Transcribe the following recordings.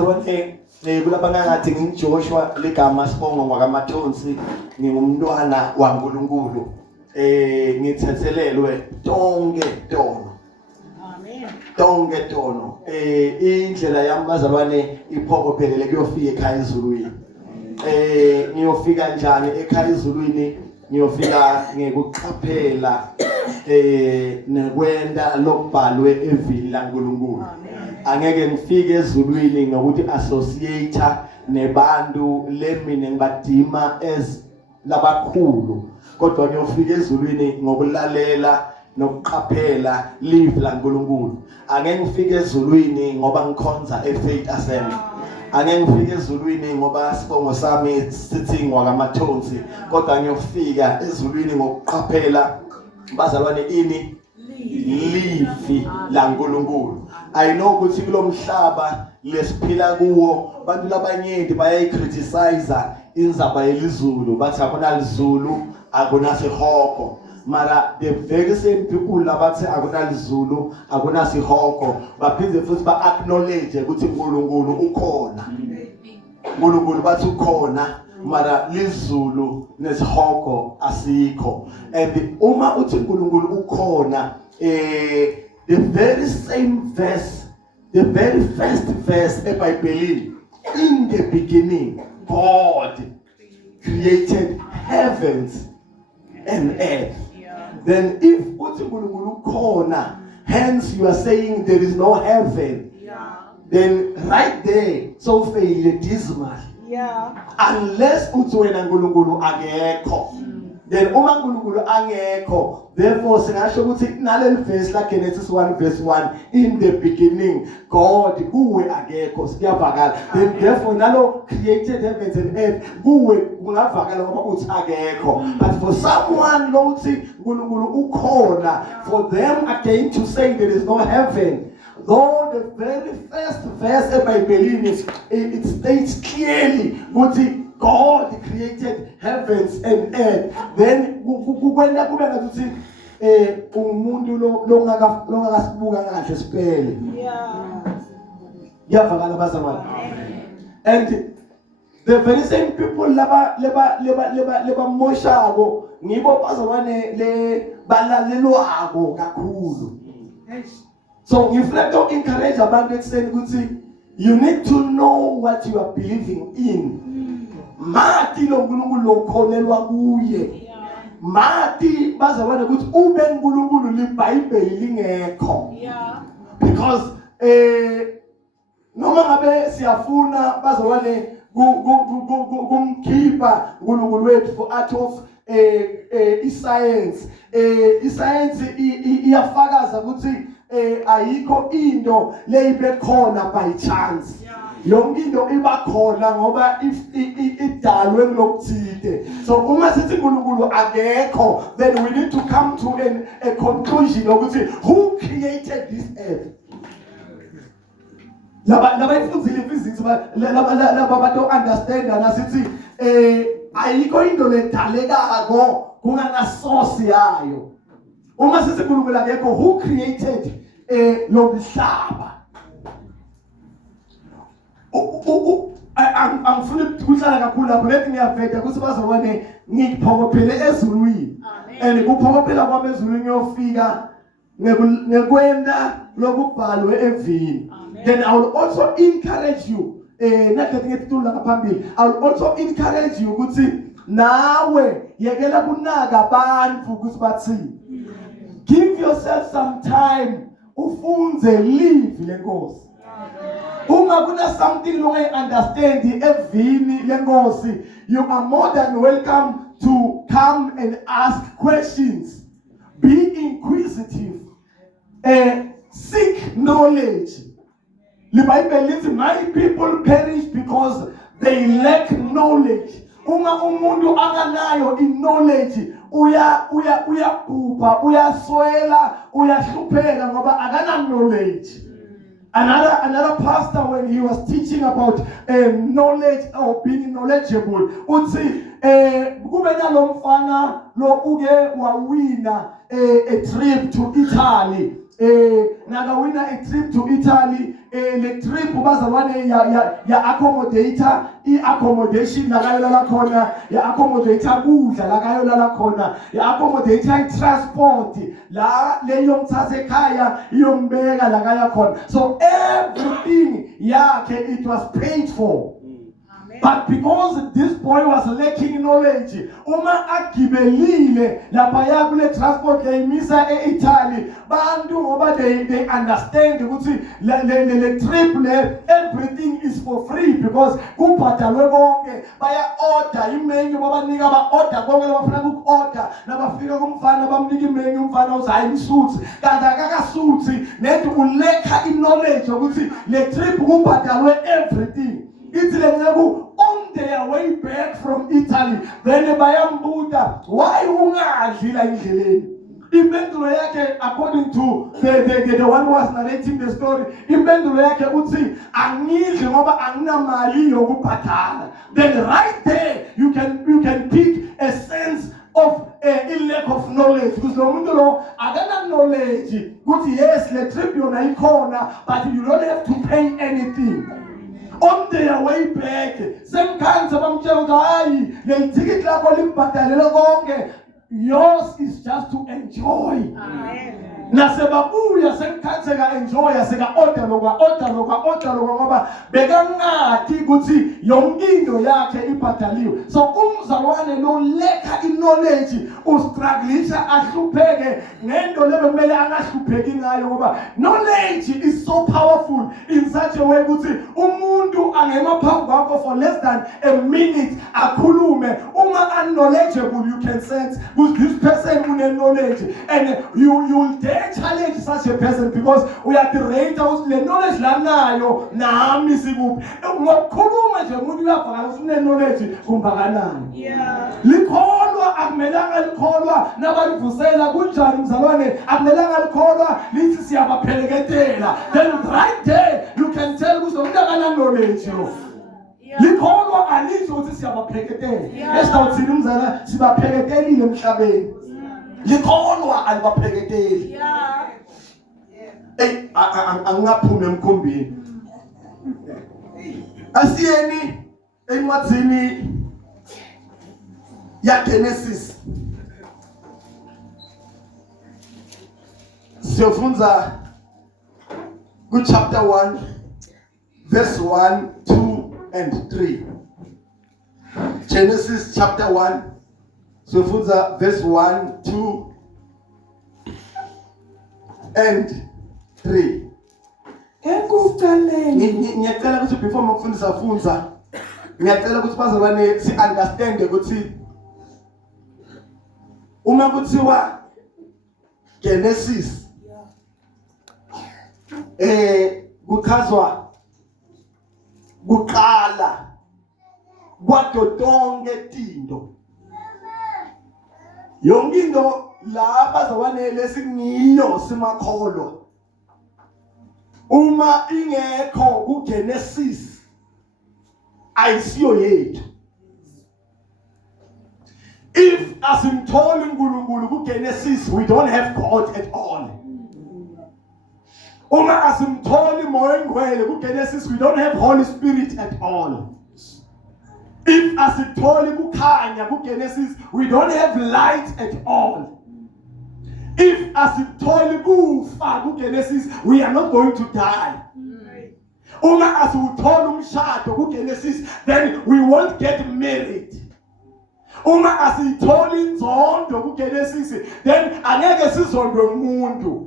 bazalwane kulapha ngathi ngingiJoshua ligama Sibongo ngwakaMathonsi ngingumntwana waNkulunkulu ngithethelelwe tonke tono tonke tono indlela yami bazalwane iphokophelele kuyofika ekhaya ezulwini ngiyofika njani ekhaya ezulwini ngiyofika ngekuqaphela nekwenda lokubhalwe evini laNkulunkulu angeke ngifike ezulwini ngokuthi associate nebantu lemine ngibadima as labakhulu kodwa ngiyofika ezulwini ngokulalela nokuqaphela live laNkulunkulu angeke ngifike ezulwini ngoba ngikhonza eFaith Assembly angeke ngifike ezulwini ngoba Sibongo sami sithi ngwakaMathonsi kodwa ngiyofika ezulwini ngokuqaphela bazalwane ini live laNkulunkulu I know ukuthi kulomhlaba lesiphila kuwo abantu labanyenti bayayicriticize inzaba yelizulu bathi akuna lizulu akuna sihoko mara the very same people labathi akuna lizulu akuna sihoko baphinde futhi ba acknowledge ukuthi uNkulunkulu ukhona uNkulunkulu bathi ukhona mara lizulu nesihoko asikho and uma uthi uNkulunkulu ukhona the very same verse the very first verse eBhayibhelini in the beginning God created heavens and earth then if uthi uNkulunkulu ukhona hence you are saying there is no heaven then right there so fail dismal unless uthi wena uNkulunkulu akekho then uma uNkulunkulu angekho therefore singasho ukuthi naleli verse la Genesis 1 verse 1 in the beginning God kuwe akekho siyavakala then therefore nalo created heavens and earth kuwe kungavakala ngoba uthi akekho but for someone nothi uNkulunkulu ukhona for them again to say there is no heaven though the very first verse eBhayibhelini it states clearly ukuthi God created heavens and earth then kukwenda kube ngathi umuntu longakasibuka kahle siphele yavakala bazalwane and the very same people leba moshabo ngibo bazalwane le balalelwako kakhulu so ngifuna to encourage abantu ekseni ukuthi you need to know what you are believing in mati lo uNkulunkulu lokholelwa kuye mati bazabona ukuthi ube uNkulunkulu liBhayibheli lingekho because noma ngabe siyafuna bazabone kumkhipha uNkulunkulu wethu for art of iscience iyafakaza ukuthi ayikho into leyibe khona by chance yonke into iba khona ngoba idalwe kulokuthide so uma sithi uNkulunkulu akekho then we need to come to a conclusion ukuthi who created this earth laba ifundzile physics laba bato understand nasithi ayikho into ledalekako kungana source yayo uma sithi uNkulunkulu akekho who created lo mhlaba angifuni ukuhlala kakhulu lapho lethi ngiyaveda ukuthi bazobone ngiphokophele ezulwini and kuphokophela kwami ezulwini ngiyofika ngekwenda lokubhalwe evini then I will also encourage you nathi ngethula ngaphambili I will also encourage you ukuthi nawe yekela kunaka abantu ukuthi bathini give yourself some time ufunze live lenkosi uma kuna something longe understand evini lenkosi you are more than welcome to come and ask questions be inquisitive seek knowledge the Bible lithi my people perish because they lack knowledge uma umuntu anganayo knowledge uyabhupha uyaswela uyahlupheka ngoba akana knowledge another pastor when he was teaching about knowledge or being knowledgeable uthi kube nalomfana lo uke wawina a trip to Italy nakawina a trip to Italy le trip bazalwane ya accommodator accommodation lakayolala khona ya accommodator kudla lakayolala khona ya accommodator transport la leyomthatha ekhaya iyombeka lakaya khona so everything yakhe it was paid for. But because this boy was lacking knowledge, uma agibelile lapha kule transport lemisa eItaly, bantu ngoba they understand ukuthi le trip le everything is for free because kubhadalwe konke baya order imenu babanika ba order konke labafuna uku-order nabafika kumfana bamnika imenu umfana uzayi suits kanti akaka suits nethi ulekha knowledge ukuthi le trip kubhadalwe everything. It's on their way back from Italy. Then bayambuza, why ungadli la indleleni? Impendulo yakhe according to the one who was narrating the story. Impendulo yakhe uthi angidli ngoba anginamali yokubhadala. Then right there you can pick a sense of a lack of knowledge because lo muntu lo akana knowledge ukuthi yes le trip yona ikhona but you don't have to pay anything. On their way back, same kinds of the ticket yours is just to enjoy. Amen. Nasebabuya senkanseka enjoy seka order ngoba bekangathi ukuthi yonkinto yakhe ibhadaliwe so umzalwane lo lekha knowledge ustrugglisha ahlupheke ngento lebekumele angahlupheki ngayo ngoba knowledge is so powerful in such a way ukuthi umuntu angema phambi kwakho for less than a minute akhulume uma unknowledgeable you can sense because this person une knowledge and you'll challenge such a person because we are the rate le knowledge lanayo nami sikuphi ngokukhuluma nje umuntu uyabhaka usine knowledge kumbakanani likholwa akumelanga likholwa nabalivusela kunjani mzalwane akumelanga likholwa lithi siyabapheleketela then right there you can tell ukuthi umuntu akana knowledge likholwa alisho ukuthi siyabapheleketela esitawuthini umzala sibapheketelile emhlabeni likholwa alibapheketeli angaphume emkhombeni asiyeni encwadzini ya Genesis siyofunza ku chapter 1 verse 1 2 and 3 Genesis chapter 1 siyofunza verse 1 2 and 3 ngiyacela ukuthi before ngikufundisa funza ngiyacela ukuthi bazalwane si understand ukuthi uma kuthiwa Genesis kuchazwa kuqala kwato tonke tinto yonke into la bazalwane lesingiyo simakholwa uma ingekho ku Genesis ayisiyo yethu if asimtholi uNkulunkulu ku Genesis we don't have God at all uma asimtholi moya ngcwele ku Genesis we don't have Holy Spirit at all if asitholi kukhanya ku Genesis we don't have light at all if asitholi kufa ku Genesis we are not going to die uma asitholi umshado ku Genesis then we won't get married uma asitholi inzondo ku Genesis then angeke sizondwe umuntu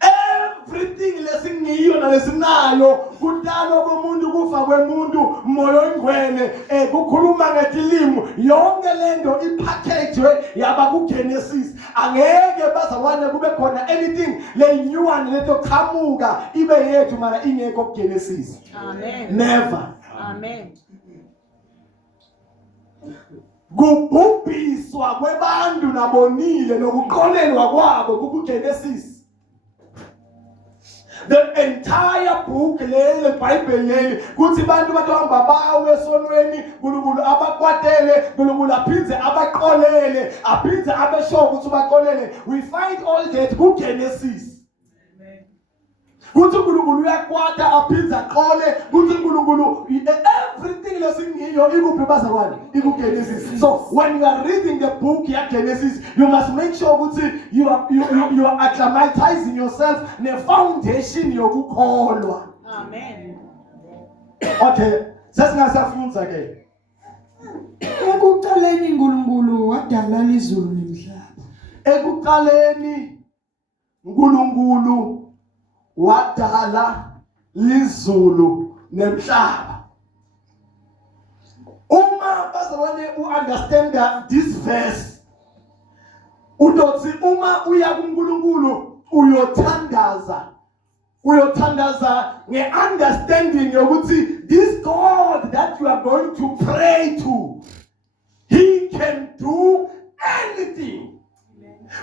everything lesingiyo nalesinayo kudalo komuntu kufa kwemuntu moyo ongcwele kukhuluma ngetilimo yonke lento ipackage yaba ku Genesis angeke bazalwane kube khona anything lenyuwane leto qhamuka ibe yethu mara ingekho ku Genesis amen never amen kubhubhiswa kwebantu nabonile nokuqolelwa kwabo ku Genesis the entire book le Bible leli kuthi bantu bahamba bawe esonweni uNkulunkulu abakwatele uNkulunkulu aphinze abaqolele aphinze abesho ukuthi baqolele we find all that ku Genesis kuthi uNkulunkulu uyakwata aphinda aqole kuthi uNkulunkulu everything lesingiyo ikuphi bazalwane ikuGenesis. So when you are reading the book ya Genesis, you must make sure ukuthi you are acclimatizing yourself ne foundation yokukholwa. Amen. Okay, sesingasafunda ke. Ekuqaleni uNkulunkulu wadala izulu nomhlaba. Ekuqaleni uNkulunkulu wadala izulu nomhlaba. Uma bazalwane understand this verse, udothi uma uya kuNkulunkulu uyothandaza nge-understanding yokuthi this God that you are going to pray to, he can do anything.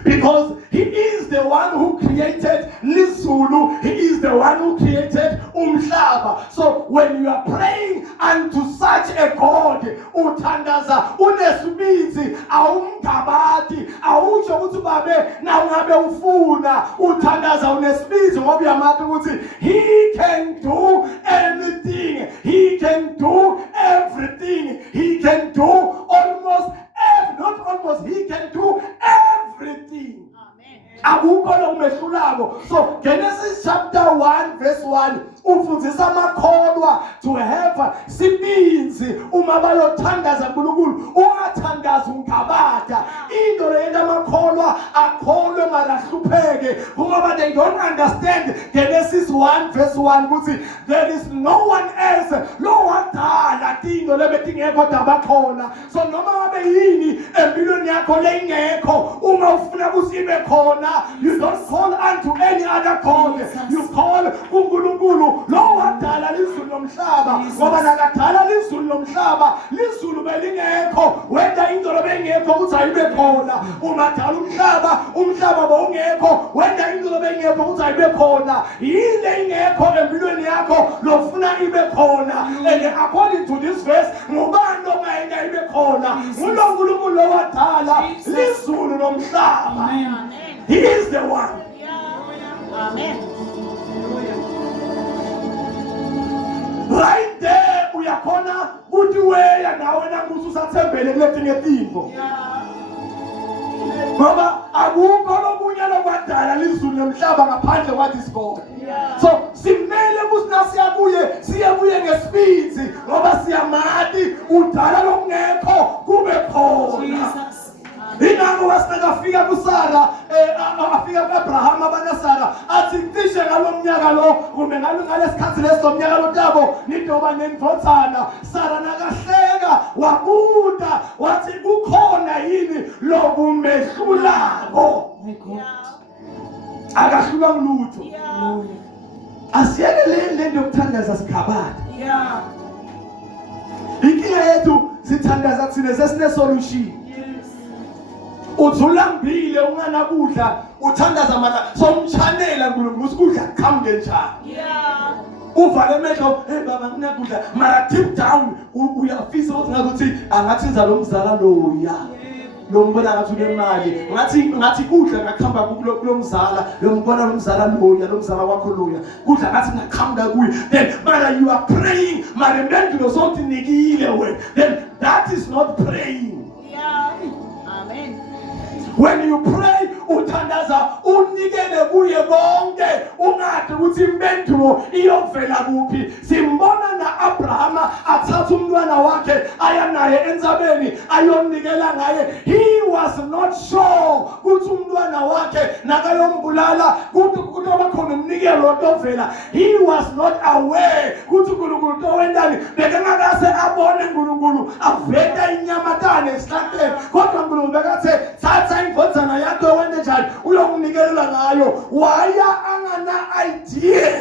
Because he is the one who created Lizulu, he is the one who created Umhlaba. So when you are praying unto such a God, uthandaza unesibindi awumgabati awusho ukuthi babe na ungabe ufuna uthandaza unesibindi ngoba uyamathi ukuthi he can do anything, he can do everything, he can do he can do everything. So Genesis chapter 1 verse 1 ufundisa amakholwa to have sibinzi uma bayothandaza uNkulunkulu ungathandaza ungabada into lena amakholwa akholwe marahlupheke ngoba they don't understand Genesis 1 verse 1 ukuthi there is no one else lo wadala into lebetingekho dabakhona. So noma ngabe yini empilweni yakho lengekho uma ufuna ukuthi ibe khona, you don't call unto any other God, you call uNkulunkulu lo wadala izulu nomhlaba ngoba nakadala izulu nomhlaba izulu belingekho wenda indolo bengekho ukuthi ayibe khona. Uma dala umhlaba bongekho wenda indolo bengekho ukuthi ayibe khona. Yile ingekho empilweni yakho lofuna ibe khona. And according to this verse ngubani ongayenza ibe khona? nguNkulunkulu lo wadala izulu nomhlaba. He is the one. Amen. Right there uyakhona ukuthi weya nawe nanguthi usathembele kuletinye izinto. Ngoba akukho lomunye lokwadala izulu nomhlaba ngaphandle kwathi God. So simele ukuthi siyabuye ngesibindi ngoba siyamathi udala lokungekho kube khona. Ingakho wasikafika kuSara afika kuAbraham abaneSara athi cishe ngalomnyaka lo kumbe ngalesikhathi lesomnyaka lo tabo nidoba nendothana. Sara nakahleka wabuda wathi kukhona yini lokumehlulako? Akahlula ngilutho. Asiyeke le yokuthandaza sikhabani. Inkinga yethu sithandaza thina sesine solution. Uthula mbile unganakudla uthandaza mana somchanela uNkulunkulu usikudla qhamuke njani. Uvale emehlo baba nginakudla mara deep down uyafisa ukuthi ngathi angathi nza lo mzala loya lo mbona ngathi unemali ngathi kudla ngakhamba kulo mzala lo mbona lo mzala loya lo mzala wakho loya kudla ngathi ngaqhamuka kuye. Then mara you are praying mara mbendulo sothi nikile wena, then that is not praying. Amen. When you pray uthandaza unikele kuye konke ungathi ukuthi impendulo iyovela kuphi. Simbona na Abraham athatha umntwana wakhe aya naye entsabeni ayonikela ngaye. He was not sure ukuthi umntwana wakhe nakayombulala kutoba khona umnikelo otovela. He was not aware ukuthi uNkulunkulu towendani bekangakase abone uNkulunkulu aveta inyamatane esihlahleni kodwa uNkulunkulu bekathe thatha indvodzana yakho wende njani uyomnikelela ngayo. Waya angana idea.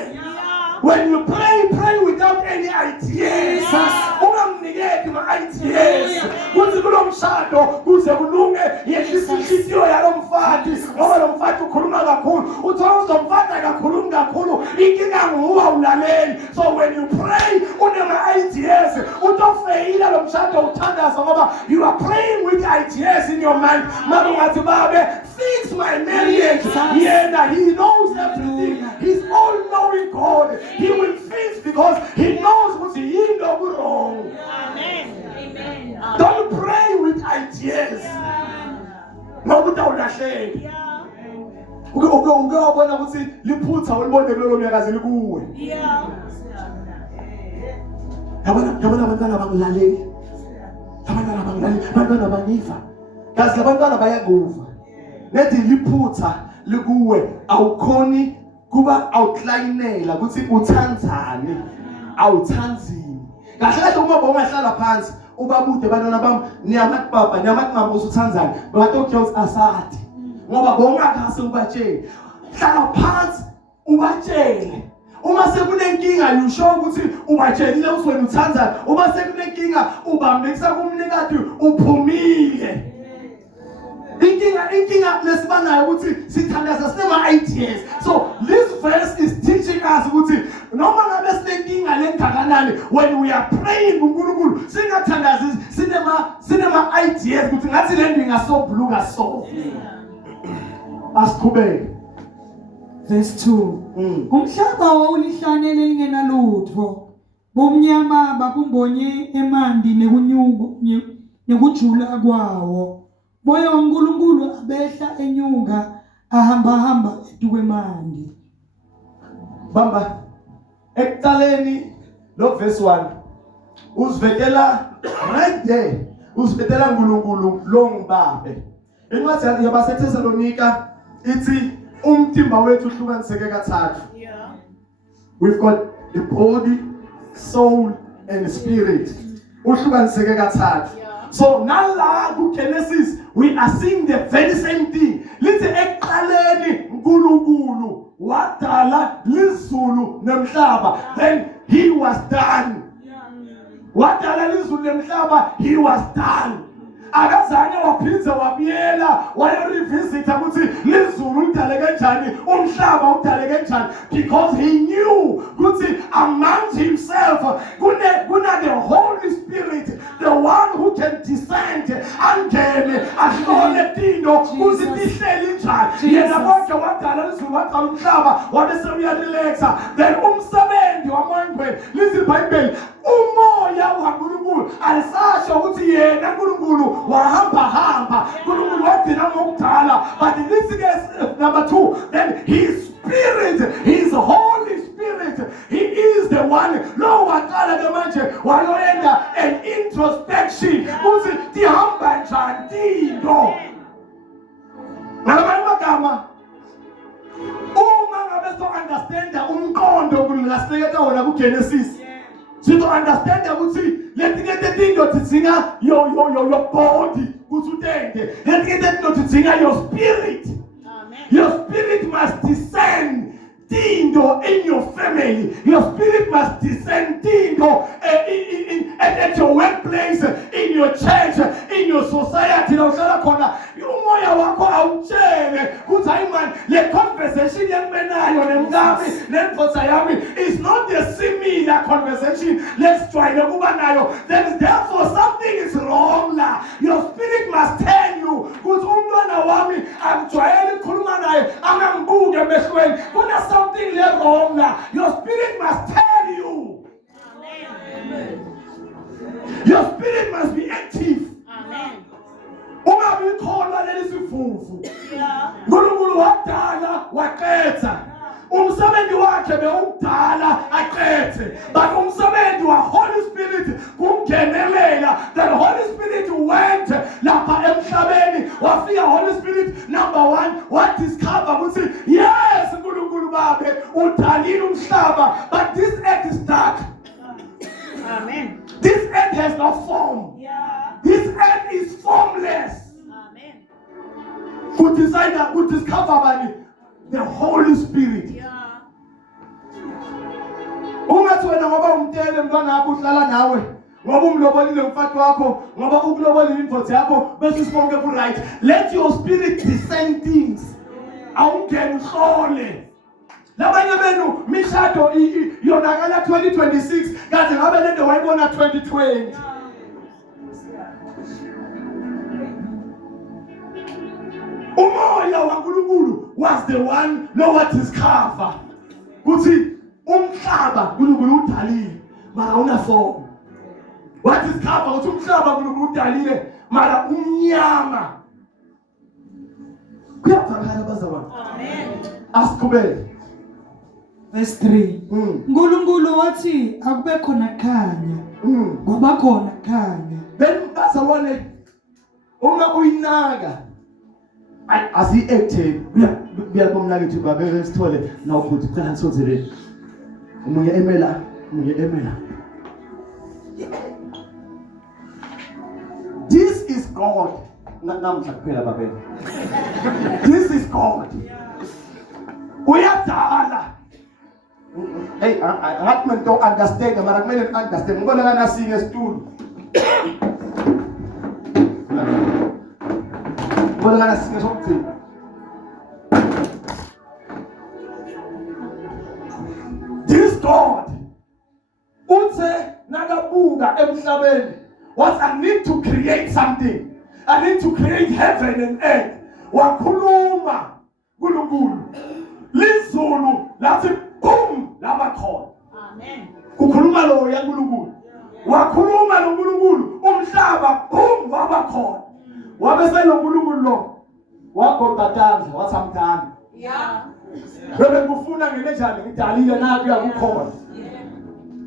When you pray without any ideas. Ungamnikeli ma-ideas kuthi kulo mshado kuze kulunge yehlisa inhliziyo yalomfati ngoba lo mfati ukhuluma kakhulu uthola uzomfata kakhulu inkinga nguwa ulaleli. So when you pray unema-ideas utofeyila lo mshado uthandaza ngoba you are praying with ideas in your mind. Mama ungathi babe fix my marriage. Yena he knows everything. He's all knowing. knowing God, he will fix because he knows what he is wrong. Amen. Amen. Don't pray with ideas. Ngokuthi awulahleki. Yeah. Uke wabona ukuthi liphutha ulibone kulelo myakazi likuwe. Yeah. Yabona abantwana bangilaleli. Abantwana bangifa. Kazi labantwana bayakuva. Nethi liphutha likuwe awukhoni kuba outlineela ukuthi uthandzani awuthandzini. Kahle kahle uma bongahlala phansi ubabude abantwana bami niyamathi baba niyamathi mama usuthandzani batokujos asathi ngoba bongakase ubatshele. Hlala phansi ubatshele. Uma sekunenkinga yusho ukuthi ubatshelile uswena uthandzani. Uma sekunenkinga ubambekisa kumnikati uphumile. Inkinga lesibanayo ukuthi sithandaza sinema ideas. So this verse is teaching us ukuthi noma ngabe sinenkinga lengakanani when we are praying kuNkulunkulu singathandazi sinema ideas ukuthi ngathi le nto ingasobhuluka so. Asiqhubeke. Verse 2. Umhlaba wawulihlanele lingenalutho. Bomnyama babumbonye emandi nekujula kwawo. Moya waNkulunkulu abehla enyuka ahamba etukwemandi. Bamba ekuqaleni lo verse 1 uzivekela right there uzivekela uNkulunkulu lo ngibabe. Incwadi yabaseThesalonika ithi umtimba wethu uhlukaniseke kathathu. Yeah. We've got the body, soul and spirit. Uhlukaniseke kathathu. So nala ku Genesis we are seeing the very same thing. Lithi ekuqaleni uNkulunkulu wadala izulu nemhlaba. Then he was done. Wadala izulu nemhlaba, he was done. Akazange waphinza wabuyela wayerevisita ukuthi lizulu lidale kanjani umhlaba udale kanjani because he knew ukuthi among himself kuna the Holy Spirit, the one who can descend angene ahlole tinto ukuthi tihleli njani. Yena konke wadala lizulu wadala umhlaba wabe semuyarelaxa. Then umsebenzi wamandwe lithi iBhayibheli umoya waNkulunkulu alisasho ukuthi yena uNkulunkulu wahamba uNkulunkulu wagcina ngokudala. But in this case number 2, then his spirit, his Holy Spirit, he is the one lo waqala ke manje waloyenza an introspection ukuthi tihamba njani tinto. Ngamanye amagama uma ngabe so understand umqondo kulasikeleka wona ku Genesis to understand ukuthi letinye tinto tidzinga your body ukuthi utende. Letinye tinto tidzinga your spirit. Amen. Your spirit must descend tinto in your family. Your spirit must descend tinto at your workplace, in your church, in your society. Now uhlala khona umoya wakho awutshele ukuthi hayi man le conversation yangimenayo nemngami nemfotha yami is not the similar conversation let's try ukuba nayo. Then therefore something is wrong la. Your spirit must tell you ukuthi umntwana wami akujwayele ukukhuluma naye angangibuke emehlweni kuna something le wrong la. Your spirit must tell you. Amen. Your spirit must be active. Amen. Ungabi khona leli sifufu. Yeah. uNkulunkulu wadala waqetha. Umsebenzi wakhe bewudala aqethe. But umsebenzi wa Holy Spirit kungenelela. The Holy Spirit went lapha emhlabeni wafika Holy Spirit number 1 what discover ukuthi yes uNkulunkulu babe udalile umhlaba but this earth is dark. Amen. This earth has no form. Yeah. This earth is formless. Amen. Who discover by the Holy Spirit. Yeah. Ungathi wena ngoba umtele mntwana wakho uhlala nawe ngoba umlobolile umfati wakho ngoba ukulobolile imfotho yakho bese sibonke ku right. Let your spirit descend things. Awungene uhlole. Labanye benu mishado yonakala 2026 kanti ngabe lento wayibona 2020. Umoya waNkulunkulu was the one lo what discover ukuthi umhlaba uNkulunkulu udalile mara unaform. What is cover ukuthi umhlaba uNkulunkulu udalile mara umnyama. Kuyavakala bazalwane. Amen. Asiqhubeke. Verse 3. uNkulunkulu wathi akube khona khanya. Kwaba khona khanya. Then bazalwane uma uyinaka asi-active uyabomnake ukuthi babe sithole nawo futhi kucela nisonzeleni. Umunye emela. This is God. Namhla kuphela babela. This is God. Uyadala. Hey, angathi mina don't understand mara kumele understand. Ngibona kana singe situlo. Ngibona kana singe sokuthini. This God uthe nakabuka emhlabeni what I need to create something. I need to create heaven and earth. Wakhuluma uNkulunkulu. Lizulu lathi boom laba khona. Amen. Ukhuluma lo yaNkulunkulu. Wakhuluma noNkulunkulu umhlaba boom waba khona. Wabe seloNkulunkulu lo wagodatandla wathamdana. Yeah. Bebe kufuna ngenjani ngidalile naku yakukhona.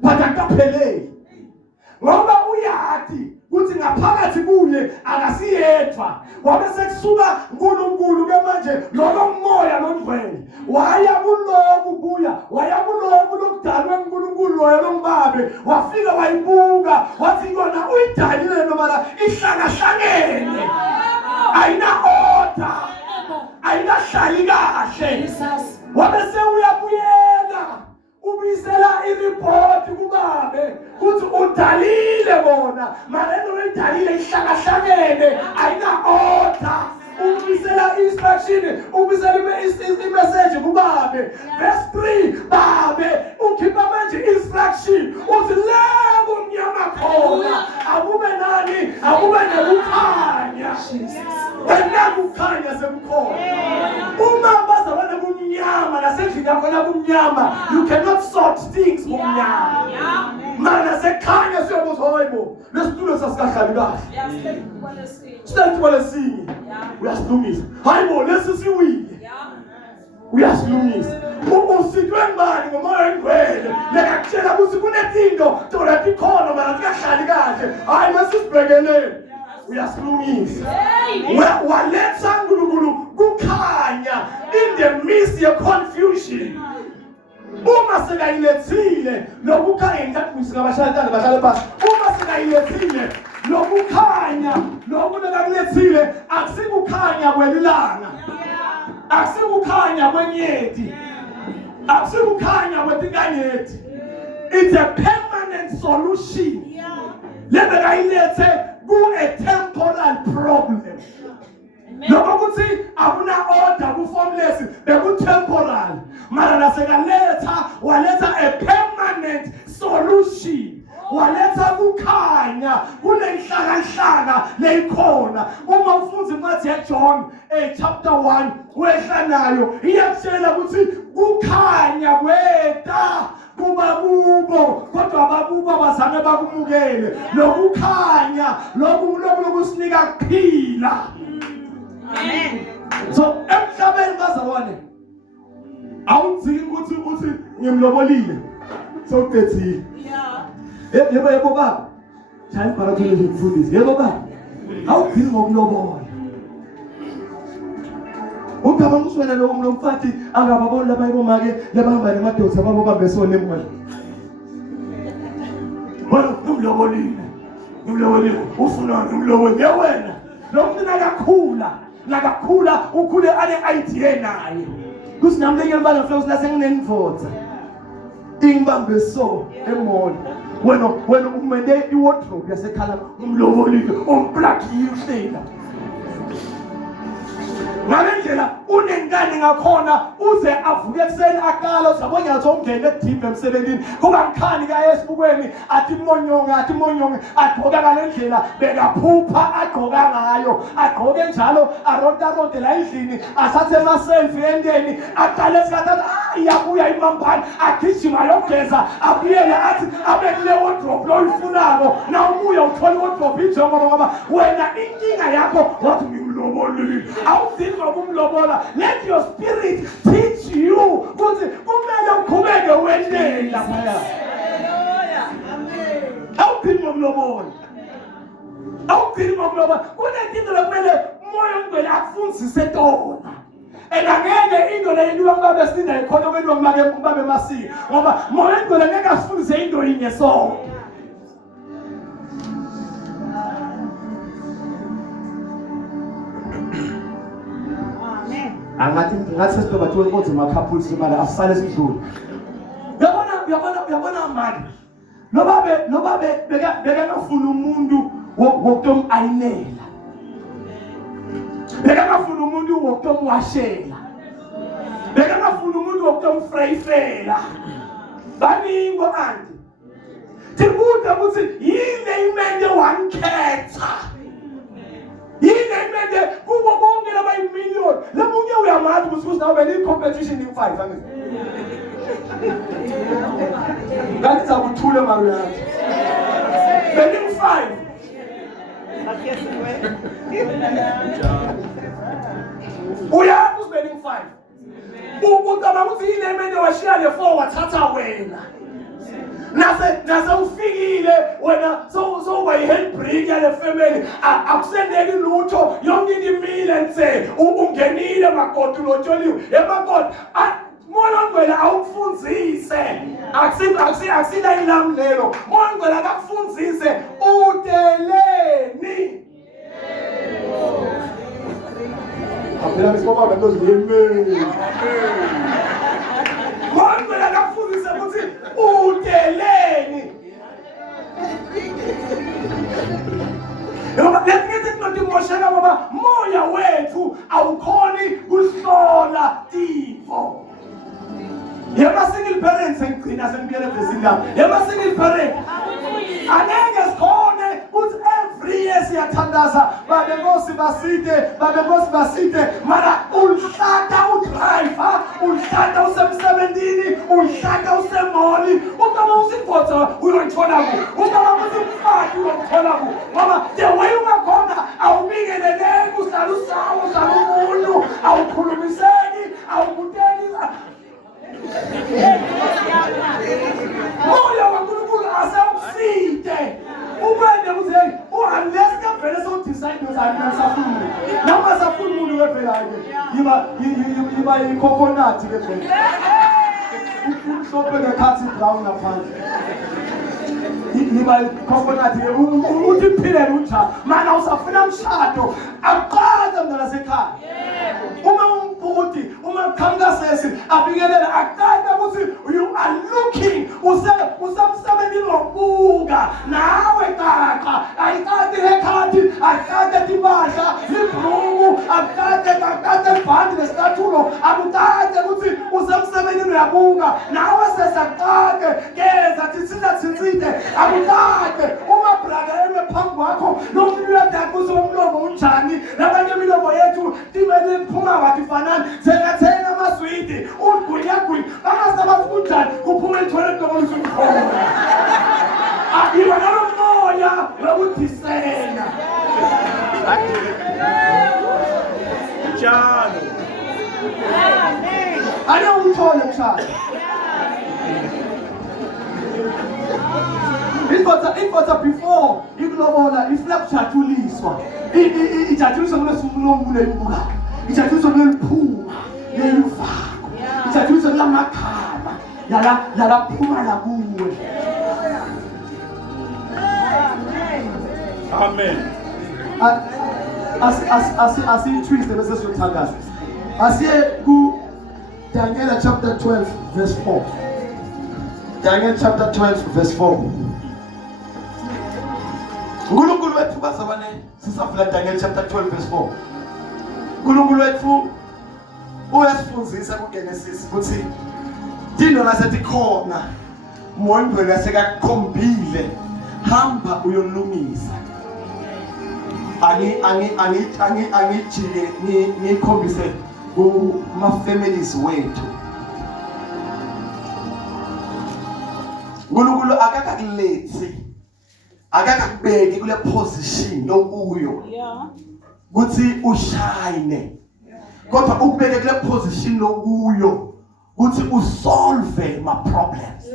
But akapheleli. Ngoba uyathi kuthi ngaphakathi kuye akasiyedwa. Wabe sekusuka uNkulunkulu ke manje lo moya longcwele. Waya kuloku lokudalwa uNkulunkulu loyo lombabe. Wafika wayibuka wathi yona uyidalile noma ihlangene. Ayina order. Ayinahlali kahle. Wabe sewuyabuyela ubisela ireport kubabe kuthi udalile bona mara lo idalile ihlakahlakene ayina order. Ubisela instruction ubisela i-message kubabe. Verse 3 babe ukhipha manje instruction uthi lebo mnyama khona akube nani akube nekukhanya. Wena kukhanya semkhona. Uma bazalwane kumnyama nasendlini yakho la kumnyama you cannot sort things kumnyama. Mana sekhanya siyobuzoyibo lesitulo sasikahlali kahle. Sihlali kwalesinye. Uyasilungisa. Hayibo lesisiwile. Uyasilungisa. Usitwe ngibani ngomoya engcwele. Lekakutshela ukuthi kunezinto thola tikhona mana zikahlali kahle. Hayi masibhekelele. Uyasilungisa. Waletha uNkulunkulu kukhanya in the midst of confusion. Uma sekayilethile lokukhanya ngiyaqhubisa ngabashayitana bahlale phansi. Uma sekayilethile lokukhanya lokunakakulethile akusikukhanya kwelilanga. Akusikukhanya kwenyeti. Akusikukhanya kwetinkanyethi. It's a permanent solution. Lebekayilethe a temporal problem. Lokho kuthi akuna order ku formless beku temporal mara nasekaleta waletha a permanent solution. Waletha kukhanya kunenhlaka leyikhona. Uma ufunza incwadi yaJohn chapter 1 wehla nayo iyakutshela ukuthi kukhanya kweta kuba kubo kodwa ababubo abazange bakumukele lokukhanya lokusinika kuphila. Amen. So emhlabeni bazalwane awudziki ukuthi ngimlobolile so uqedile. Yeah. Yebo baba chayi para kulo ukufundisa yebo baba awuphili ngokulobola. Ungaba nguswena lo umfati angababona labayibomake labahamba nemadoda babo bambesone emali. Wena umlobolile ufuna umlobolile wena lokhu nakakhula ukhule ane idea naye. Kusinamleke bana mfowethu lasenginenivotsa. Ingibambe so emoli. Wena umende iwardrobe yasekhala umlobolile umplugile uhlela. ngalendlela unengane ngakhona uze avuke ekseni akala uzabona yazo ungene edimbe emsebenzini kungakhani ka esibukweni athi monyonge agqoka ngalendlela bekaphupha agqoka ngayo agqoke njalo aronte la endlini asathe ama selfie endeni aqale sikhatha yabuya imambani agijima yogeza abuyele athi abekule wardrobe loyifunako na ubuya uthola wardrobe injongo ngoba wena inkinga yakho wathi ngimlobolile awudingi ngokumlobola. Let your spirit teach you ukuthi kumele uqhubeke wendele lapha. Hallelujah. Amen. Awudingi ngokumlobola. Kunezinto kumele umoya ongcwele akufundise tona. Engangeke into leyo ngabe sinda ikhona kwento ngabe masiko ngoba umoya ongcwele ngeke asifundise into yinye so. Ngathi sesizoba bathola ukuthi couples imali asale sidlule. Yabona manje. Noba beka ngafuna umuntu wokutomayinela. Beka ngafuna umuntu wokutomwashela. Beka ngafuna umuntu wokutomfrayfela. Baningi anti. Tibuda ukuthi yini imende wankhetha. Yini imende kubo bonke laba million. Lemunye uyamazi ukuthi nawe beni competition in 5 amen. Ngathi sakuthule mara yathi. Beni 5. Uyazi usibeni 5. Ucabanga ukuthi yini imende washiya le 4 wathatha wena. Nase ufikile wena so by handbrake yale family akusendeki lutho yonke imile nse ungenile makoti lotsholiwe emakoti moya ongcwele awukufundzise akusina ilamlelo moya ongcwele akakufundzise udeleni aphela besibaba bentozi yemini moya ongcwele akakufundzise ukuthi udeleni letinye tinotimoshelwa ngoba moya wethu awukhoni kuhlola tifo. Yema single parents engigcina sengibuyele evesini lapho. Yema single parent angeke sikhone ukuthi every year siyathandaza babenkosi baside mara uhlata udriver uhlata usemsebenzini uhlata usemoli ukama usipotha uyothola ku ukama usiphathi uyothola ku ngoba the way ungakhona awubikeleleki uhlala usawo uhlala umuntu awukhulumiseki awukuteli moya wankulunkulu asawuside ukwende ukuthi unless kavele sowudecide uzanisafuna noma safuna umuntu wevelayo yiba yicoconut ke phela umhlophe ngekhathi brown ngaphandle yiba coconut ke uthi phile unja mana usafuna umshado aqala mntana sekhaya uma khangasesi abikelela akade ukuthi you are looking usemsebenzini wokubuka nawe qaqa ayikade ekhati akade tibasha libhruku akade bhandi lesicathulo akade ukuthi usemsebenzini uyabuka nawe sesaqade keza thitsitsite akade uma brother eme phambi kwakho nomlwada kuzo umlomo unjani nabanye imilomo yethu timele phuma wakifanani thenga amaswidi ugwinyagwinya bangasabazi kunjani kuphuma ithole ntombi umkhona akiba nalomoya wokudisena njalo ane uthole mshado Infota before ikulobola ifuna kujatshuliswa ijatshuliswa kulesumulomule ibuka ijatshuliswa kuliphuma lelivako ijatshuliswa kulamakhaba yalaphuma lakuwe. Amen. Asiyitwiste bese siyothandaza. Asiye ku Daniel chapter 12 verse 4. Daniel chapter 12 verse 4. uNkulunkulu wethu bazabane sisafuna Daniel chapter 12 verse 4. uNkulunkulu wethu uyasifundzisa kuGenesis ukuthi dino lasethi khona mondwe lasekakhombile hamba uyolungisa angijike ngikhombise kuma families wethu uNkulunkulu akakakulethi akakubeki kule position lokuyo ukuthi ushine kodwa ukubeke kule position lokuyo ukuthi usolve my problems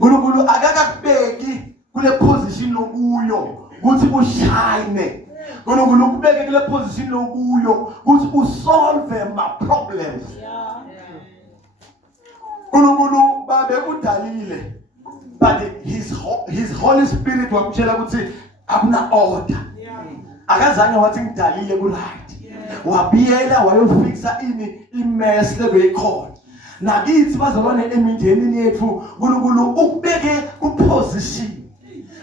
uNkulunkulu akakubeki kule position lokuyo ukuthi ushine uNkulunkulu ukubeke kule position lokuyo ukuthi usolve my problems uNkulunkulu babe udalile but his Holy Spirit wakutshela ukuthi akuna order akazange wathi ngidalile ku right wabiyela wayofixa imess lebeyikhona nakithi bazalwane emindenini yethu uNkulunkulu ukubeke ku position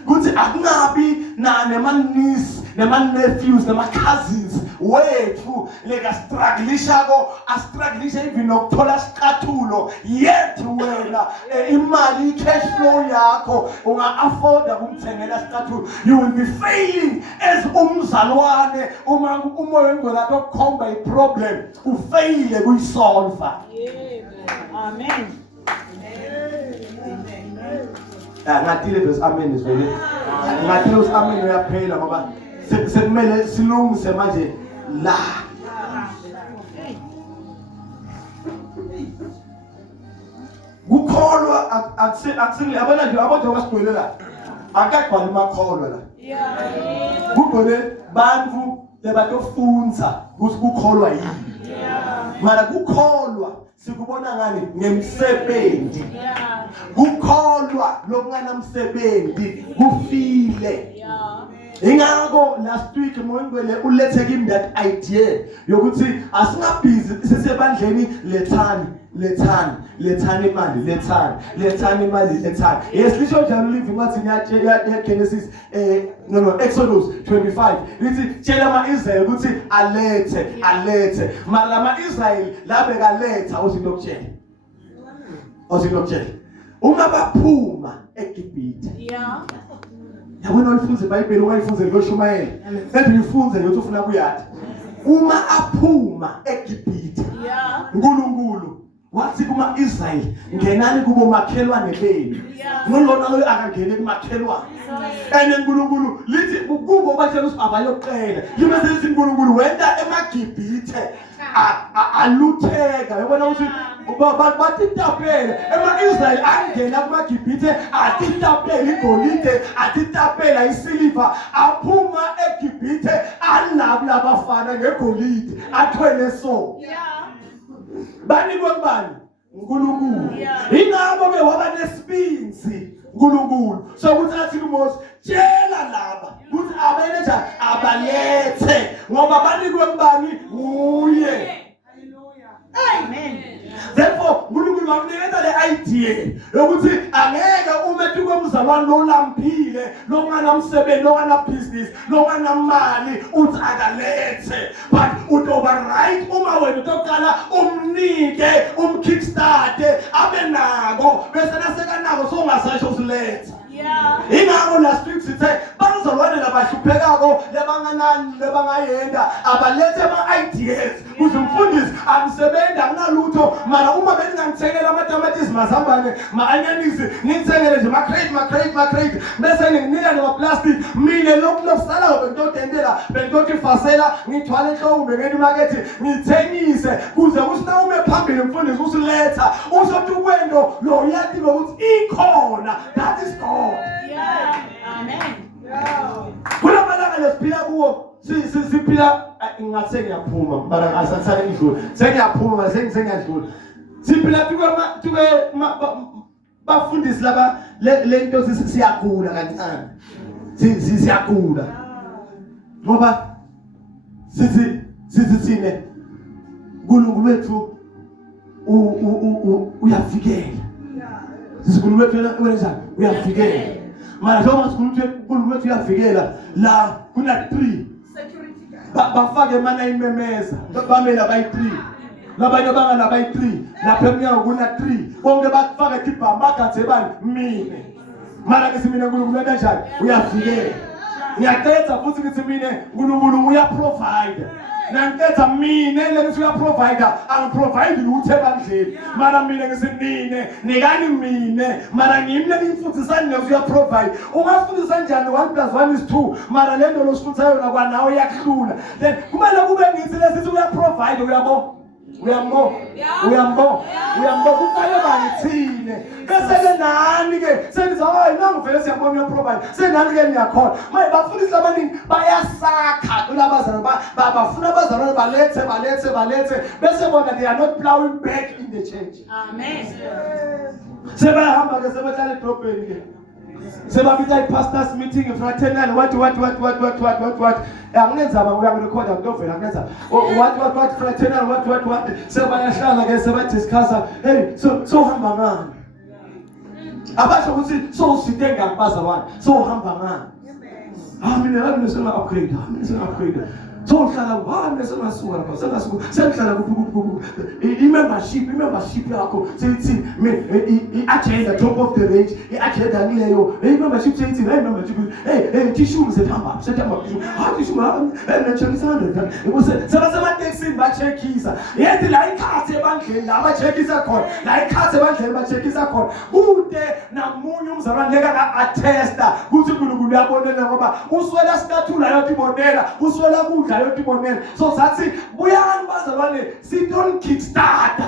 ukuthi akungabi nemanisi nemanephews nemacousins wethu leka strugglishako astrugglisha even nokuthola isicathulo yethu wena imali cash flow yakho unga afford ukumthengela isicathulo you will be failing as umzalwane uma umoya wengcwele akukhomba iproblem ufaile kuyisolve amen ngatile verse amen isivele ngatile us amen uyaphela ngoba sekumele silungise manje la kukholwa akusingile abona nje abantu abasibhelela akagcwala makholwa la kugcwele bantu lebatofunza ukuthi kukholwa yini mara kukholwa sikubona ngani ngemsebenzi kukholwa lokunganamsebenzi kufile ingakho last week moyingwele ulethe kimi that idea yokuthi asingabhizi sisebandleni lethani imali yes lisho njalo living wathi ya Genesis Exodus 25 lithi tshela ama-Israyeli ukuthi alethe mara lama-Israyeli labekaletha osindokutshela uma baphuma eGibhithe yabona ulifunze iBhayibheli ungayifunze loShumayela sethi uyifunze ukuthi ufuna kuyathi uma aphuma eGibhithe uNkulunkulu wathi kuma-Israyeli ngenani kubo makhelwane benu nolona lo akangene kumakhelwane and uNkulunkulu lithi kubo batshela ukuthi abayoqela limase lithi uNkulunkulu wenda emaGibhithe alutheka yabona ukuthi batitapele ema-Israyeli angena kumaGibhithe atitapele igolide atitapela isiliva aphuma eGibhithe alabo labafana ngegolide athwele so bani kubani uNkulunkulu ingabo ke waba nesibinzi uNkulunkulu so ukuthi athi kuMose tshela laba ukuthi abeletha abalethe ngoba banikwe kubani uye amen therefore uNkulunkulu wakunikeza le idea yokuthi angeke umethi kwemzalwane lolamphile longanamsebenzi longanabusiness longanamali uthi akalethe but utoba-right uma wena utoqala umnike umkickstart abe nako bese nasekanako songasasho usiletha ingakho last week sithe bazalwane labahluphekako lebangayenda abalethe ama-ideas kuze umfundisi amsebenzi akunalutho mara uma beningangithengela amatamatisi mazambane ma-anyanisi ngithengele nje ma-crate bese nginginika nama-plastic mine lokusalayo bengitodentela bengitotifasela ngithwale enhlombe ngeni imakethi ngithengise kuze kusinawume phambili mfundisi usiletha usothi ukwendo lo uyatibe ukuthi ikhona that is God amen kulamalanga lesiphila kuwo siphila ngase ngiyaphuma mara asathana idlule sengiyaphuma sengiyadlula siphila tuke bafundisi laba lento siyagula kancane siyagula ngoba sithi thine uNkulunkulu wethu uyavikela uNkulunkulu wethu wenza uyavikela mara njengoba uNkulunkulu wethu uyavikela la kuna 3 bafake mana imemeza bamela bayi3 labanye bangana bayi3 lapha emnyango kuna 3 bonke bakufaka ibhamba bagathe bani mina mara ke simina uNkulunkulu kanjani uyavikela ngiyaqedza futhi ngithi mina uNkulunkulu uyaprovide nangiqedza mina lekuthi uyaprovide angiprovide ukuthi ebandleni mara mina ngisinine nikani mina mara ngimle ngifundisani ngithi uyaprovide ungafundisa njani 1 + 1 is 2 mara lento losifundisa yona kwanawe yakuhlula then kumele kube ngithi lesithi uyaprovide uyambo kuqale bangithine bese ke nani ke sengithi hayi nangivele siyabona uyaprovide senani ke ngiyakhona maye bafundisa abaningi bayasakha kulabazana bafuna abazalwane balethe bese bona they are not plowing back in the church. Amen. Sebahamba ke sebehlala edrobheni ke sebabita i-pastors meeting fraternal what anginenzaba uyakurekhoda ngidovela anginenza what fraternal what sebayahlala ke sebadiscussa hey so hamba ngani abasho ukuthi so uside ngakubazalwane so uhamba ngani mina ngisena upgrade so uhlala nesengasuka lapha sengihlala i-membership yakho seyithi i-agenda top of the range i-agenda nileyo i-membership seyithi membership tishumi sethamba tishumi ne-checkisa 100 sebasemateksini ba-checkisa yethi la ikhathi ebandleni la ba-checkisa khona la ikhathi ebandleni ba-checkisa khona kude namunye umzalwane leka nga-attesta ukuthi uNkulunkulu uyabonela ngoba uswela statula yotibonela uswela kudla yotibonela so sathi buyani bazalwane si don't kickstart.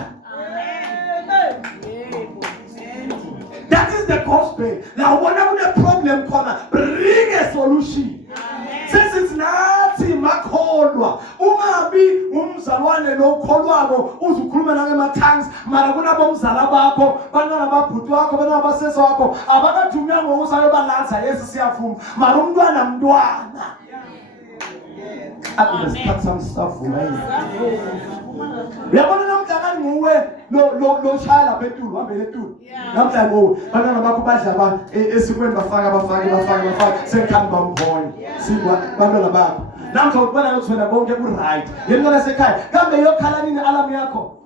That is the gospel. Now whenever the problem comes, bring a solution. Since it's nathi makholwa ungabi umzalwane lo kholwako uzukhuluma nangema-tongues mara kunabomzala bakho banana babhuti wakho banana basese wakho abakathumya ngokusayo balanza Yesu siyavuma mara umntwana akulesikhathi sami sisavuma yini uyabona namhlanje nguwe lo shaya lapha eTulu hambele eTulu namhlanje nguwe banana bakho badla abantu esikweni bafaka sekhani bamkhona sikwa bantwana bakho namhlanje ukubona ukuthi wena bonke ku-right yena lasekhaya kambe yokhala nini alarm yakho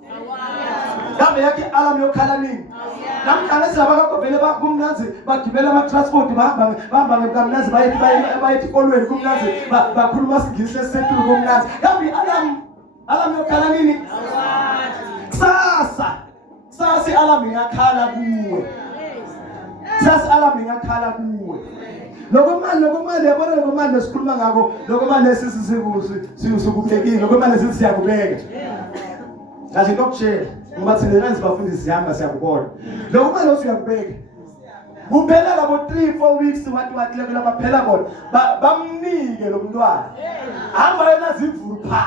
kambe yakhe alarm yokhala nini namhlanje sabakho vele bakumnazi bagibela ama-transport bahamba ngekamnazi baye esikolweni kumnazi bakhuluma isingisi esetulu kumnazi kambe alarm yokhala nini sasa i-alarm ingakhala kuwe lokomali yabona lokomali lesikhuluma ngako lokomali lesisikuhlekile lokomali lesithi siyakubeka kahle ngokutshela ngoba thina nansi bafundisi sihamba siyakubona lokomali osuyakubeka kuphela labo 3-4 weeks wathi lekulo baphela bona bamnike lo mntwana hamba yena zimvulu pha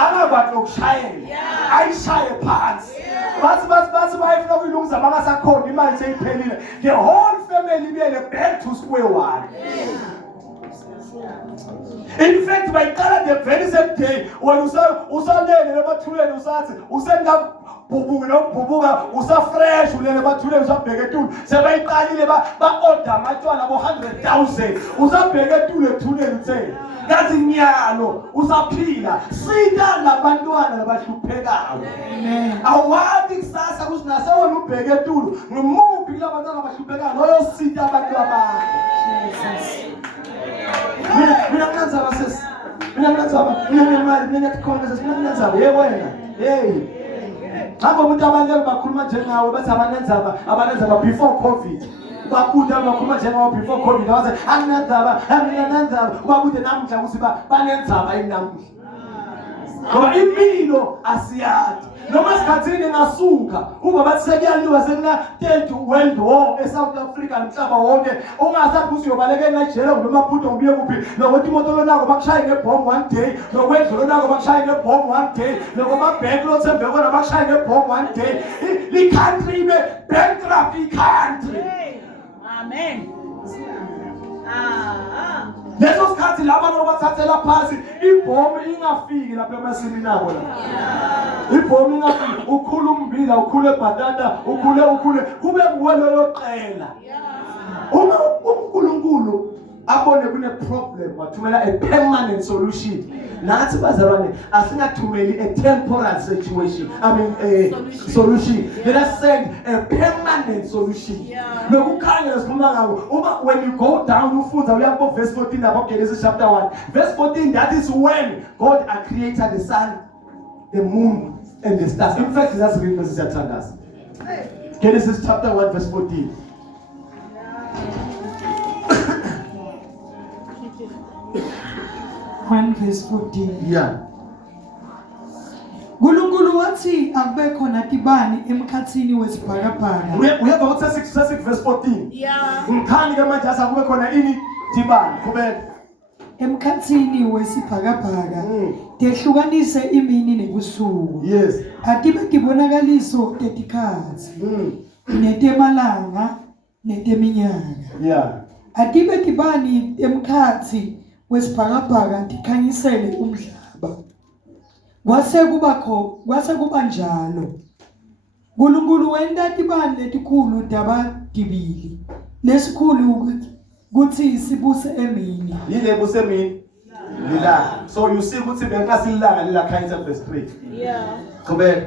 angabathi ukushayela ayishaye phansi basi bayifuna ukuyilungisa bangasakhona imali seyiphelile the whole family ibiyele back to square one. In fact bayiqala the very same day when usalele lebathuleni usathi usengabhubuki nokubhubuka usafresh ulele bathuleni usabheke eTulu sebayiqalile ba-order amatshwala bo-100,000 usabheke eTulu ekuthuleni utheni ngathi nyalo usaphila sita labantwana labahluphekayo awadi kusasa kusinase wena ubheke eTulu ngimuphi kulabantwana abahluphekayo oyosita abantu abakho mina kunanzaba sesi mina nginemali mina ngiyakhona sesi mina kunanzaba wena hamba umuntu abantu bakhuluma njengawe bathi abanenzaba before COVID babuda bakhuluma njengawe before COVID bathi anginanzaba ubabude namhla ukuthi banenzaba inamuhla ngoba impilo asiyazi noma sikhathini ngasuka uma bathi sekuyaliwa sekuna third world war eSouth Africa nomhlaba wonke ungasathi ukuthi uyobaleka eNigeria noma phutho ubuye kuphi nokuthi imoto lonako bakushaye ngebomb one day nokwendlo lonako bakushaye ngebomb one day nokumabhenki lothembe kona bakushaye ngebomb one day the country be bankrupt country. Amen. Leso sikhathi laba nobathathela phansi ibhomu ingafiki lapha emasimini abo la ibhomu ingafiki ukhula umbila ukhule bhatata ukhule kube nguwe loyo qela uma uNkulunkulu abone kune problem wathumela a permanent solution. Nathi bazalwane asingathumeli a temporary situation. I mean a solution. Let us send a permanent solution. Lokukhanya sikhuluma ngako when you go down ufunda uyabo verse 14 about Genesis chapter 1. Verse 14, that is when God created the sun, the moon and the stars. In fact, that's the verse that tells us. Genesis chapter 1 verse 14. Verse 14. Yeah. Nkulunkulu wathi akube khona tibani emkhathini wesibhakabhaka. We have about 6 verse 14. Yeah. Mkhani kama jasa kube khona ini tibani kubeka. Emkhathini wesibhakabhaka tehlukanise imini nebusuku. Yes. Atibe tibonakaliso tetikhathi. Netemalanga neteminyaka. Yeah. Atibe tibani emkhathi wesibhakabhaka tikhanyisele umhlaba. Kwase kuba njalo. Nkulunkulu wenta tibani letikhulu tabadibili. Lesikhulu kuthi sibuse emini. Yile buse emini. Lila. So you see ukuthi bengasilanga lila khanyisa verse 3. Yeah. Kubeka.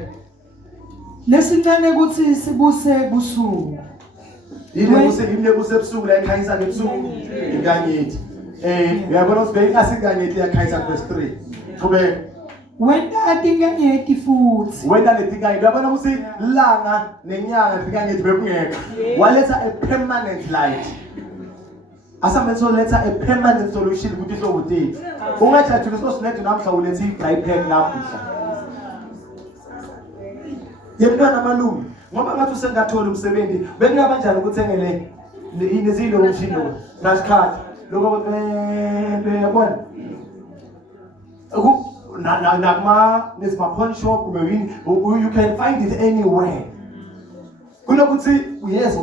Lesincane kuthi sibuse busuku. Yile buse ebusuku la khanyisa ngebusuku inganyithi. Uyabona ukuthi bengasinganyithi la khanyisa verse 3. Kubeka. Wenta atinganyeti futhi. Wenda letinganye uyabona ukuthi langa nenyanga letinganye bekungeka. Waletha a permanent light. Asambenzo letha a permanent solution ukuthi ihlobo tethu. Ungajathi lesosinethu namhla uletha iBrightpack namuhla. Yemntwana malume ngoba ngathi usengathola umsebenzi bekungaba kanjani ukuthengele inezilo umshini crash card lokho yabona. Nakma nesma pawn shop you can find it anywhere. Kunokuthi yes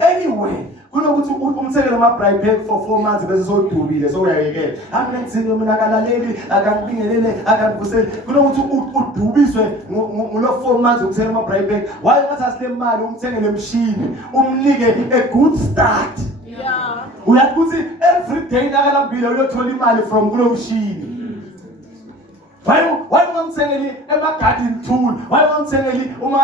anywhere. Kunokuthi umthekele amaBrightpack for 4 months bese sodubile so uyayekela. Akunenzinto mina akalaleli akangibingelele akangivuseli. Kunokuthi udubiswe ngulo 4 months ukuthela amaBrightpack. Why ungathatha le mali umthengele emshini umnike a good start. Yeah. Uyathi ukuthi every day nakalambile uyothola imali from kulo mshini. Why ungamthengeli ema-garden tool? Why ungamthengeli uma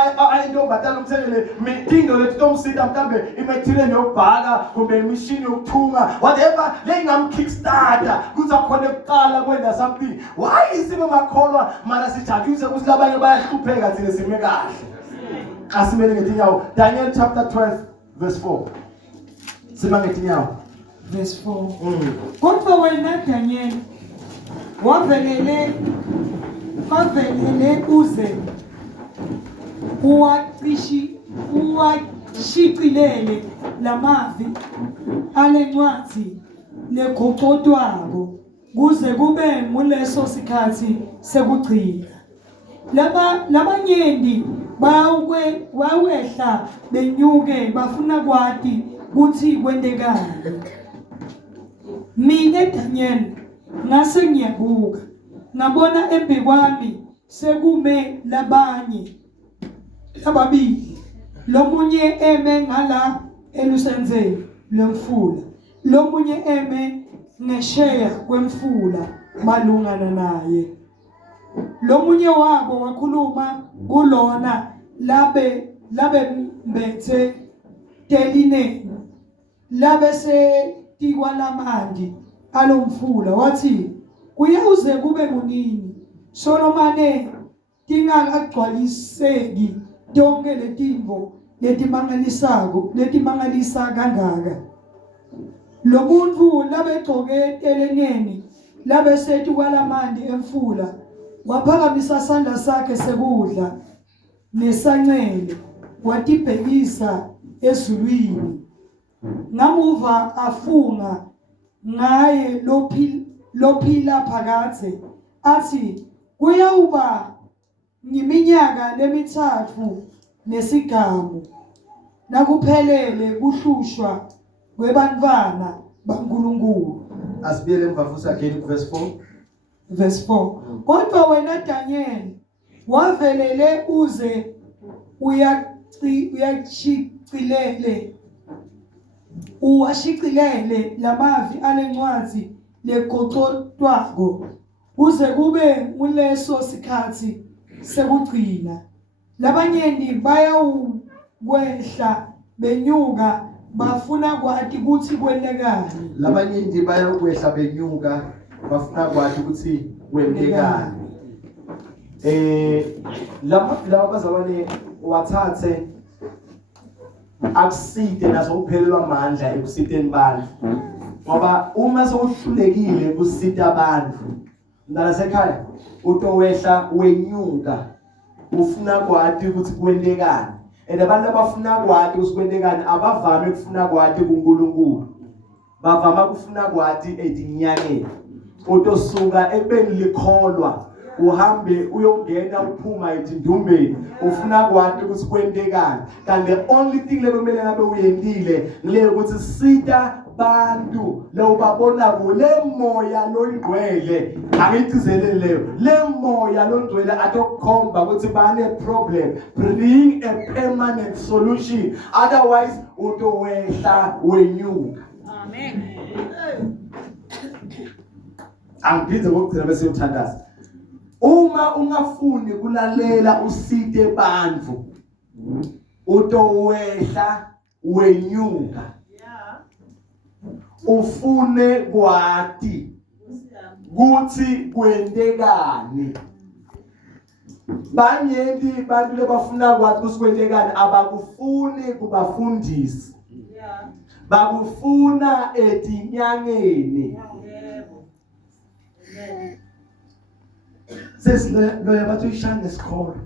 into obhatala umthengele into lethi tomsita mhlambe imaterial yokubhaka kumbe imishini yokuthunga whatever lengam-kickstarter kuzakhona ekuqala kwenda something. Why isibe makholwa mana sijatshise ukuthi labanye bayahlupheka thina sime kahle asimele ngetinyawo. Daniel chapter 12 verse 4 sima ngetinyawo Verse 4. Kodwa wena Daniel wavelele uze uwashicilele lamavi alencwadi legoqotwako kuze kube nguleso sikhathi sekugcina. Labanyenti bawehla benyuke bafuna kwati kuthi kwentekani. Mina Daniel ngase ngiyabuka ngabona embi kwami sekume lababili lomunye eme ngala elusenzeni lemfula lomunye eme ngesheya kwemfula malungana naye. Lomunye wabo wakhuluma kulona labe mbethe teline labe se tikwalamandi alomfula wathi kuyawuze kube kunini Solomane tingakagcwaliseki tonke letimvo letimangalisa kangaka. Lo muntu labegcoke teleneni labesethi kwalamandi emfula waphakamisa isandla sakhe sekudla nesancele watibhekisa ezulwini. Ngamuva afunga ngaye lophila phakathe athi kuyawuba ngiminyaka lemithathu nesigamu nakuphelele kuhlushwa kwebantwana baNkulunkulu. Asibiyele emva futhi again verse 4. Verse 4. Kodwa wena Daniel wavelele uze uyachicilele uwashicilele lamavi alencwadzi legoqotwako kuze kube kuleso sikhathi sekugcina. Labanyenti bayawukwehla benyuka bafuna kwati ukuthi kwentekani. Labanyenti bayakwehla benyuka bafuna kwati ukuthi kwentekani. Laba bazalwane wathathe akuside naso uphelelwa amandla ekusiteni abantu. Ngoba uma sowuhlulekile kusita abantu ndala sekhaya utowehla wenyuka ufuna kwati ukuthi kwentekani. And abantu abafuna kwati ukuthi kwentekani abavame ukufuna kwati kuNkulunkulu. Bavama kufuna kwati edinyangeni. Utosuka ebeni likholwa uhambe uyongena uphuma etindumbeni ufuna kwati ukuthi kwentekani. And the only thing lekumele ngabe uyendile ngile ukuthi sita bantu leyo babona kule moya longcwele angicizelele leyo le moya longcwele atokukhomba ukuthi bane problem, bring a permanent solution, otherwise utowehla wenyuka. Amen. Angiphize ngokugcina bese uthandaza. Uma ungafuni kulalela usite bantu utowehla wenyuka. Ufune kwati kuthi kwentekani. Banyenti bantu lebafuna kwati ukuthi kwentekani abakufuni kubafundisi. Bakufuna etinyangeni. Sesiloya bathu ishanga esikholo.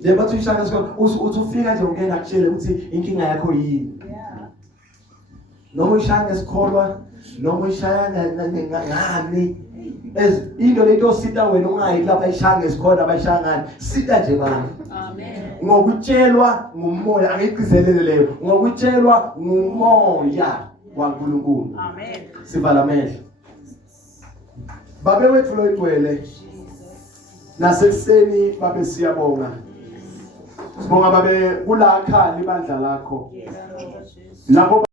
Le bathu ishanga esikholo usufika nje ungena kutshele ukuthi inkinga yakho yini. Noma ishanga esikholwa noma ishayanga ngani into leyo sita wena ungayi lapha ishanga esikhona abayishangani sita nje bani. Amen. Ngokutshelwa ngumoya angicizelele leyo ngokutshelwa ngumoya waNkulunkulu. Amen. Sivala amehlo. Babe wethu loyigcwele nasekuseni babe siyabonga. Sibonga babe kulakha libandla lakho. Lapho